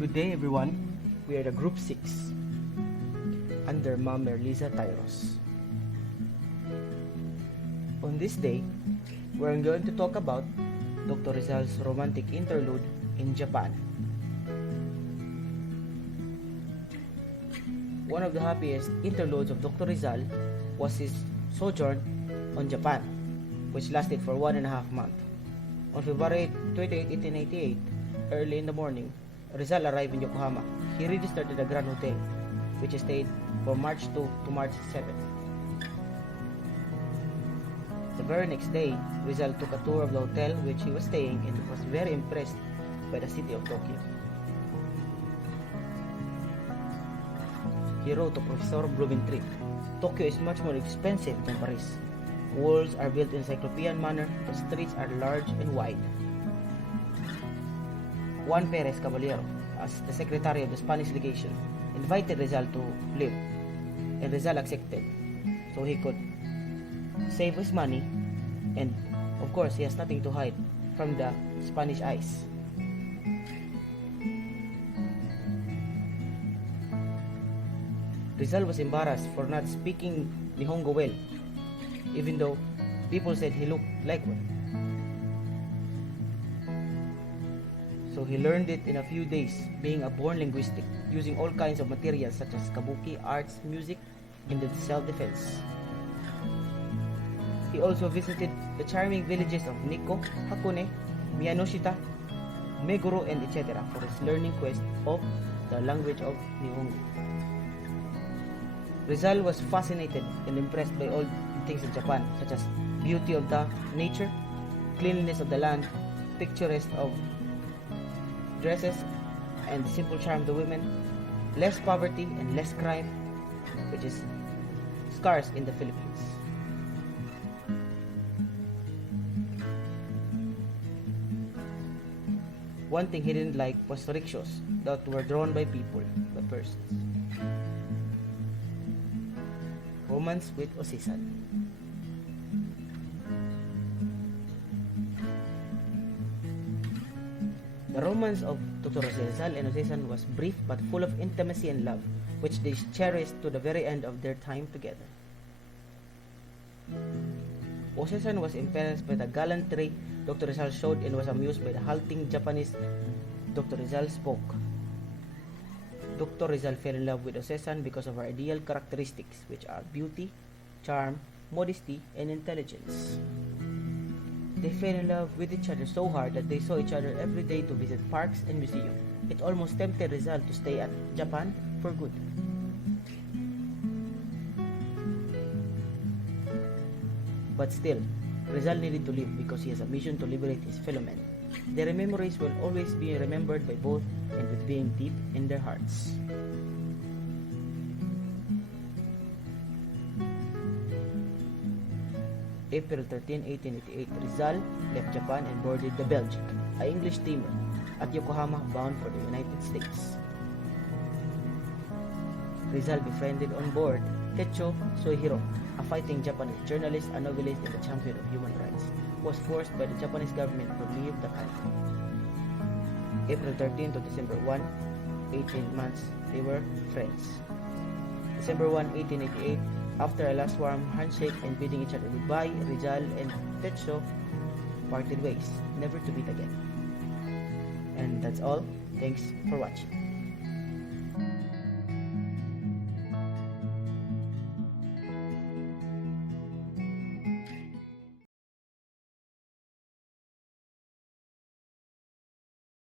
Good day everyone, we are the Group 6 under Ma'am Merliza Tayros. On this day, we're going to talk about Dr. Rizal's romantic interlude in Japan. One of the happiest interludes of Dr. Rizal was his sojourn on Japan, which lasted for 1.5 months. On February 28, 1898, early in the morning, Rizal arrived in Yokohama. He registered at the Grand Hotel, which he stayed from March 2 to March 7. The very next day, Rizal took a tour of the hotel which he was staying and was very impressed by the city of Tokyo. He wrote to Professor Blumentritt, "Tokyo is much more expensive than Paris. Walls are built in cyclopean manner, the streets are large and wide." Juan Perez Caballero, as the secretary of the Spanish legation, invited Rizal to live, and Rizal accepted, so he could save his money, and of course he has nothing to hide from the Spanish eyes. Rizal was embarrassed for not speaking Nihongo well, even though people said he looked like one. So he learned it in a few days, being a born linguistic, using all kinds of materials such as kabuki, arts, music, and self-defense. He also visited the charming villages of Nikko, Hakone, Miyanoshita, Meguro, and etc. for his learning quest of the language of Nihongo. Rizal was fascinated and impressed by all things in Japan, such as beauty of the nature, cleanliness of the land, picturesque of dresses, and simple charm of the women, less poverty and less crime, which is scarce in the Philippines. One thing he didn't like was rickshaws that were drawn by people, by persons. Romance with Osisan. The romance of Dr. Rizal and Osisan was brief but full of intimacy and love, which they cherished to the very end of their time together. Osisan was impressed by the gallantry Dr. Rizal showed and was amused by the halting Japanese Dr. Rizal spoke. Dr. Rizal fell in love with Osisan because of her ideal characteristics, which are beauty, charm, modesty, and intelligence. They fell in love with each other so hard that they saw each other every day to visit parks and museums. It almost tempted Rizal to stay at Japan for good. But still, Rizal needed to leave because he has a mission to liberate his fellow men. Their memories will always be remembered by both and with being deep in their hearts. April 13, 1888, Rizal left Japan and boarded the Belgic, an English steamer, at Yokohama bound for the United States. Rizal befriended on board Techo Soihiro, a fighting Japanese journalist, a novelist, and a champion of human rights, who was forced by the Japanese government to leave the country. April 13 to December 1, 18 months, they were friends. December 1, 1888, after a last warm handshake and bidding each other goodbye, Rizal and Techo parted ways, never to meet again. And that's all. Thanks for watching.